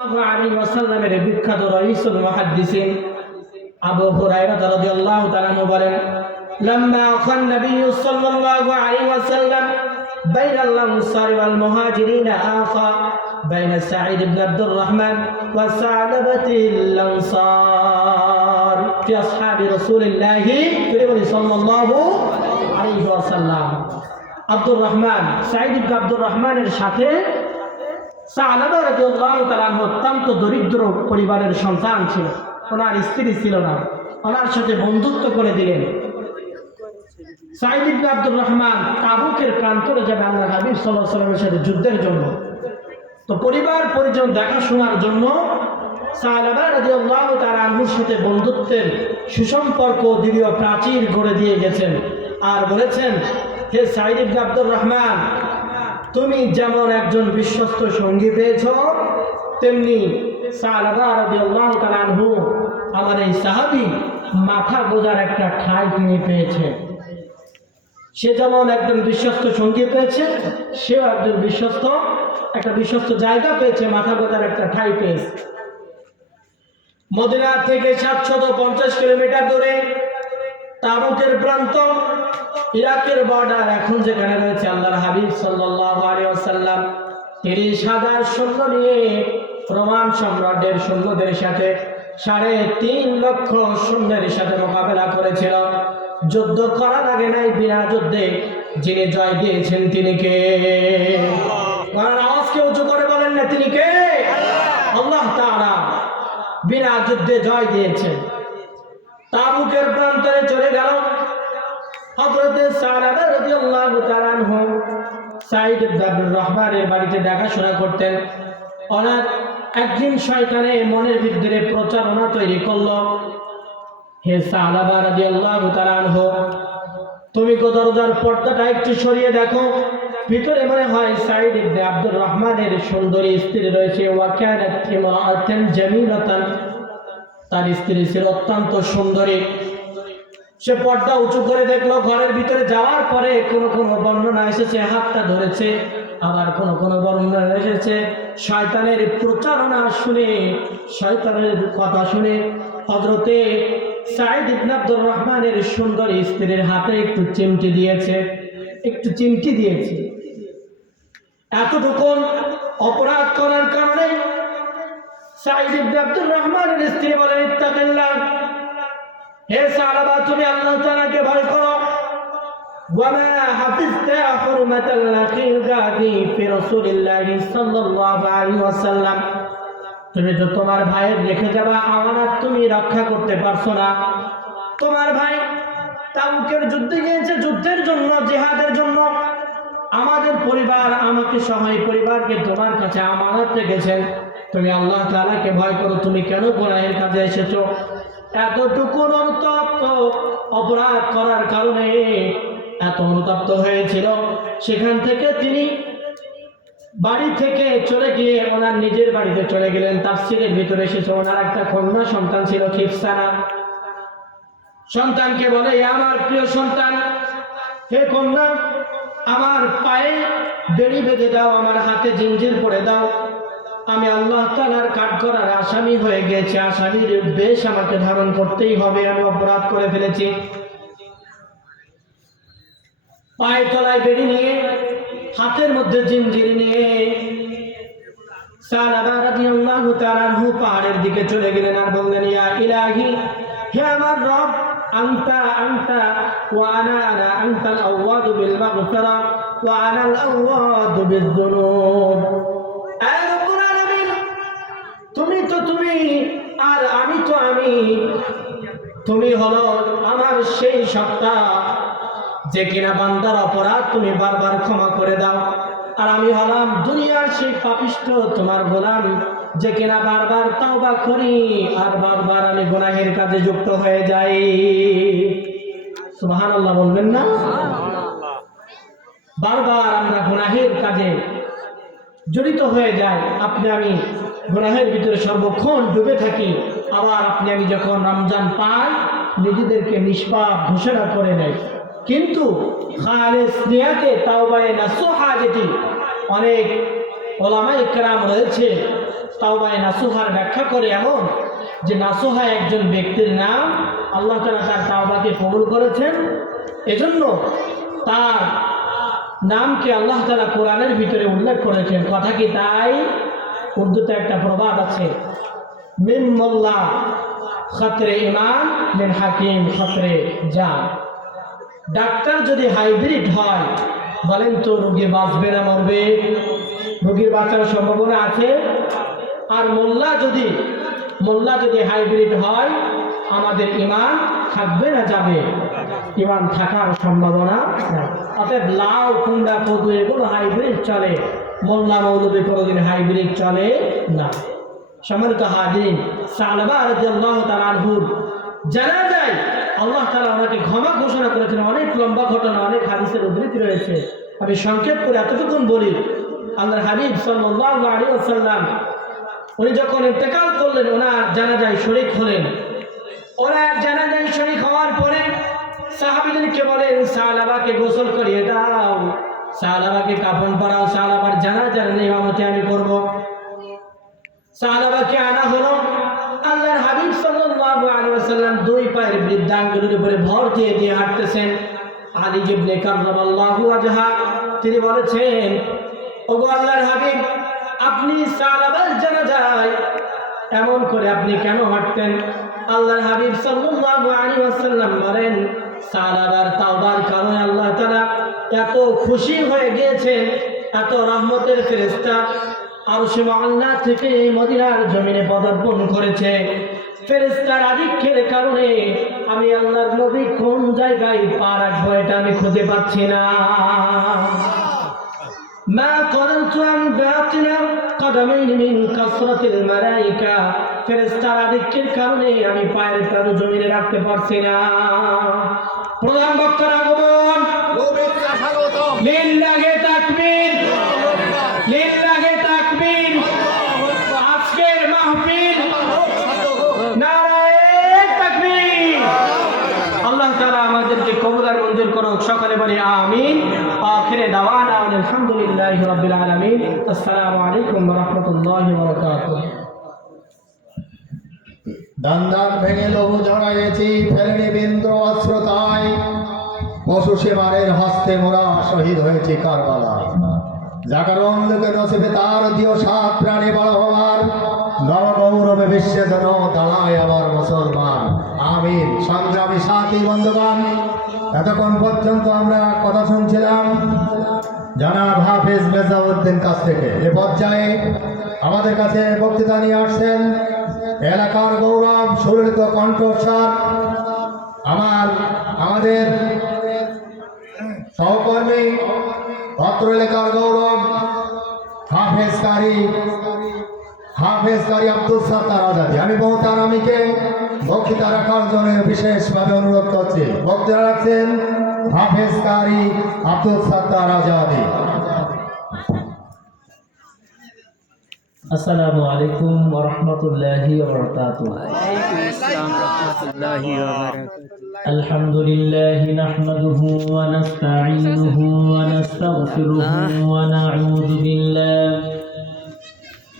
আলাইহি ওয়াসাল্লামের বিখ্যাত রাইসুল মুহাদ্দিসিন আবু হুরায়রা রাদিয়াল্লাহু তাআলা বলেন, লাম্মা খান নবী সাল্লাল্লাহু আলাইহি ওয়াসাল্লাম বাইনাল আনসার ওয়াল মুহাজিরিন আখা বাইনা সাঈদ ইবনে আব্দুর রহমান ওয়া সা'লাবাতিল আনসার ফি আসহাবি রাসূলিল্লাহি সাল্লাল্লাহু আলাইহি ওয়াসাল্লাম। আব্দুর রহমান সাঈদ ইবনে আব্দুর রহমানের সাথে সা'লাবা রাদিয়াল্লাহু তাআলা অত্যন্ত দরিদ্র পরিবারের সন্তান ছিল, ওনার স্ত্রী ছিল না, ওনার সাথে বন্ধুত্ব করে দিলেন। সাঈদ ইবনে আব্দুর রহমান তাবুকের প্রান্তরে যাবে আল্লাহর হাবিব সাল্লাল্লাহু আলাইহি ওয়াসাল্লামের সাথে যুদ্ধের জন্য। তো পরিবার পরিজন দেখাশোনার জন্য সা'লাবা রাদিয়াল্লাহু তাআলা আনহুর সাথে বন্ধুত্বের সুসম্পর্ক দৃঢ় প্রাচীর গড়ে দিয়ে গেছেন আর বলেছেন, হে সাঈদ ইবনে আব্দুর রহমান, তুমি যেমন একজন বিশ্বস্ত সঙ্গী পেয়েছ, তেমনি সা'লাবা রাদিয়াল্লাহু তাআলা আনহু আমার এই সাহাবী মাথা গোজার একটা ঠাঁই তিনি পেয়েছে। সে যেমন একজন বিশ্বস্ত সঙ্গী পেয়েছে, সেও একজন একটা বিশ্বস্ত জায়গা পেয়েছে, মাথা গোজার একটা ঠাঁই পেয়েছে। মদিনা থেকে 750 কিলোমিটার দূরে তাবুকের প্রান্ত, ইরাকের বর্ডার, এখন যেখানে রয়েছে আল্লাহর হাবিব সাল্লাল্লাহু আলাইহি ওয়াসাল্লাম 30,000 সৈন্য নিয়ে রোমান সম্রাটের সৈন্যদের সাথে 3.5 লক্ষ সৈন্যের সাথে মোকাবেলা করেছিল। যুদ্ধ করা লাগে নাই, বিনা যুদ্ধে যিনি জয় দিয়েছেন তিনি কে? কারণ আওয়াজকে উঁচু করে বলেন না, তিনি কে? আল্লাহ তাআলা বিনা যুদ্ধে জয় দিয়েছেন। তাবুকের প্রান্তরে চলে গেল হযরত সা'লাবা রাদিয়াল্লাহু তাআলা আনহু সাঈদ ইবনে আব্দুর রহমানের বাড়িতে দেখাশোনা করতেন। ওনার একদিন শয়তানে মনের ভিতরে প্রচারণা তৈরি করলো, হে সা'লাবা রাদিয়াল্লাহু তাআলা আনহু, তুমি দরজার পর্দাটা একটু সরিয়ে দেখো, ভিতরে মনে হয় সাঈদ ইবনে আব্দুর রহমানের সুন্দরী স্ত্রী রয়েছে। ওয়া কানাত ইমরাআতান জামিলাতান, তার স্ত্রী ছিল অত্যন্ত সুন্দরী। সে পর্দা উঁচু করে দেখলো, ঘরের ভিতরে যাওয়ার পরে কোন বর্ণনা এসেছে হাতটা ধরেছে, আবার কোন বর্ণনা এসেছে শয়তানের প্রচারণা শুনে, শয়তানের কথা শুনে হযরতে সাঈদ ইবনে আব্দুর রহমানের সুন্দর স্ত্রীর হাতে একটু চিমটি দিয়েছে। এতটুকু অপরাধ করার কারণে সাঈদ ইবনে আব্দুর রহমানের স্ত্রী বলেন, ইত্তাকিল্লাহ, হে সা'লাবা, তুমি আল্লাহ তাআলাকে ভয় করো। ওয়ামা হাফিজতা হুরমাতাল লাকিলগাদি ফি রাসূলিল্লাহি সাল্লাল্লাহু আলাইহি ওয়াসাল্লাম, তুমি তো তোমার ভাইয়ের রেখে যাওয়া আমানত তুমি রক্ষা করতে পারছো না। তোমার ভাই তাবুকের যুদ্ধে গিয়েছে, যুদ্ধের জন্য, জিহাদের জন্য। আমাদের পরিবার, আমাকে সহ এই পরিবারকে তোমার কাছে আমানত রেখেছেন। তুমি আল্লাহ তাআলাকে ভয় করো, তুমি কেন গুনাহের কাজে এসেছো? এতটুকু অনুতপ্ত অপরাধ করার কারণে এত অনুতপ্ত হয়েছিল, সেখান থেকে তিনি বাড়ি থেকে চলে গিয়ে ওনার নিজের বাড়িতে চলে গেলেন। তাফসীরের ভিতরে এসেছে ওনার একটা কন্যা সন্তান ছিল, খিফসানা। সন্তানকে বলে, আমার প্রিয় সন্তান, হে কন্যা, আমার পায়ে বেড়ি বেঁধে দাও, আমার হাতে জিঞ্জির পরে দাও। আমি আল্লাহ তাআলার কাঠগড়ার আসামি হয়ে গেছি, আসামির বেশ আমাকে ধারণ করতেই হবে, আমি অপরাধ করে ফেলেছি। পায়ের তলায় বেড়ি নিয়ে, হাতের মধ্যে জিঞ্জির নিয়ে সা'লাবা রাদিয়াল্লাহু তাআলা আনহু পাহাড়ের দিকে চলে গেলেন আর বললেন, ইয়া ইলাহি, হে আমার রব, আনতা ওয়া আনা আনতাল আওয়াদু বিল মাগফিরা ওয়া আনাল আওয়াদু বিয-যুনুব। তুমি আর আমি তো আমি। তুমি হলো আমার সেই সত্তা যে কিনা বান্দার অপরাধ তুমি বারবার ক্ষমা করে দাও, আর আমি হলাম দুনিয়ার সেই পাপিষ্ঠ তোমার গোলাম যে কিনা বারবার তওবা করি আর বারবার আমি গুনাহের কাজে যুক্ত হয়ে যাই। সুবহানাল্লাহ বলবেন না? বারবার আমরা গুনাহের কাজে জড়িত হয়ে যাই। আপনি আমি গুনাহের ভিতরে সর্বক্ষণ ডুবে থাকি, আবার আপনি আমি যখন রমজান পাই নিজেদেরকে নিষ্পাপ ঘোষণা করে নেয়। কিন্তু খালিস নিয়াতে তাওবায়ে নাসুহা, যেটি অনেক ওলামায়ে কেরাম রয়েছে তাওবায়ে নাসুহার ব্যাখ্যা করে এমন যে নাসুহা একজন ব্যক্তির নাম, আল্লাহ তাআলা তার তাওবাকে কবুল করেছেন, এজন্য তার নামকে আল্লাহ তাআলা কোরআনের ভিতরে উল্লেখ করেছেন। কথা কি তাই? উর্দুতে একটা প্রবাদ আছে, মিন মোল্লা খতরে ইমান, মিন হাকিম খতরে জান। ডাক্তার যদি হাইব্রিড হয়, বলেন তো রোগী বাঁচবে না মরবে? রোগীর বাঁচার সম্ভাবনা আছে। আর মোল্লা যদি হাইব্রিড হয়, আমাদের ইমান থাকবে না যাবে? ইমান থাকার সম্ভাবনা নাই। অতএব লাউ, কুমড়া, কদু এগুলো হাইব্রিড চলে, মোল্লা মৌলবী কোনোদিন হাইব্রিড চলে না। সম্মানিত হাজিরিন, সালবা রাদিয়াল্লাহু তাআলা আনহুর জানাজায় আল্লাহ তাআলা ওনাকে ক্ষমা ঘোষণা করেছেন। অনেক লম্বা ঘটনা, অনেক হাদিসের উদ্ধৃতি রয়েছে, আমি সংক্ষেপ করে এতটুকুন বলি। আল্লাহর হাবিব সাল্লাল্লাহু আলাইহি ওয়াসাল্লাম উনি যখন ইন্তেকাল করলেন, ওনার জানাজায় শরীক হলেন। ওনার জানাজায় শরীক হওয়ার পরে সাহাবীদেরকে বলেন, সালাবাকে গোসল করিয়ে দাও, সালাবাকে কাফন পরাও, সালাবার জানাজার ইমামতি আমি করব। সালাবাকে আনা হলো। আল্লাহর হাবিব সাল্লাল্লাহু আলাইহি ওয়াসাল্লাম দুই পায়ের বৃদ্ধাঙ্গুলের উপরে ভর দিয়ে দিয়ে হাঁটতেছেন। আলী ইবনে কাররামাল্লাহু ওয়াজহা তিনি বলেছেন, ওগো আল্লাহর হাবিব, আপনি সালাবার জানাজায় এমন করে আপনি কেন হাঁটতেন? আল্লাহর হাবিব সাল্লাল্লাহু আলাইহি ওয়াসাল্লাম বলেন, সালাবার তাওবার কারণে আল্লাহ তাআলা এত খুশি হয়ে গিয়েছেন, এত রহমতের ফেরেশতা আরশে মুআল্লা থেকে মদিনার জমিনে পদার্পণ করেছে। ফেরেশতার আধিক্যের কারণে আমি আল্লাহর নবী কোন জায়গায় পা রাখবো এটা আমি খুঁজে পাচ্ছি না। মা করাতু আন বাতিনা কদমাইন মিন কাসরাতিল মালাইকা, ফেরেশতার আধিক্যের কারণে আমি পায়ের তালু জমিনে রাখতে পারছি না। প্রধান বক্তার আগমন, লিল্লাহি তাকবীর, লিল্লাহি তাকবীর। আজকের মাহফিল নারায়ে তাকবীর। আল্লাহ তাআলা আমাদেরকে কবুল আর মঞ্জুর করুক। সকলে বলি আমিন। আখিরে দাওয়ানা আলহামদুলিল্লাহি রাব্বিল আলামিন। আসসালামু আলাইকুম ওয়া রাহমাতুল্লাহি ওয়া বারাকাতুহু। দান দান ভেঙে লৌহ জড়াইছি, ফেলেনি বিন্দু অশ্রুতায়, পশু সেবারের হস্তে মোরা শহীদ হয়েছি কারবালায়। জাগরণ লোকে নসিবে তার দিও সাত প্রাণী বড় হওয়ার, নবগৌরবে বিশ্বে যেন দাঁড়ায় আমার মুসলমান। আমিন। সংগ্রামী সাথী বন্ধুগণ, এতক্ষণ পর্যন্ত আমরা কথা শুনছিলাম জনাব হাফেজ মেজবাউদ্দিন কাছ থেকে। এ পর্যায়ে আমাদের কাছে বক্তৃতা নিয়ে আসছেন এলাকার গৌরব, সুললিত কণ্ঠস্বর, আমাদের সহকর্মী, পত্র এলাকার গৌরব, হাফেজ কারি আব্দুল সাত্তার আজাদী। আমি বহুতার আমিকে বক্তৃতা রাখার জন্য বিশেষভাবে অনুরোধ করছি। বক্তৃতা রাখছেন হাফেজ কারি আব্দুল সাত্তার আজাদী। আসসালামু আলাইকুম ওয়া রাহমাতুল্লাহি ওয়া বারাকাতুহু। আলহামদুলিল্লাহি নাহমাদুহু ওয়া নাস্তাঈনুহু ওয়া নাস্তাগফিরুহু ওয়া নাউযু বিল্লাহি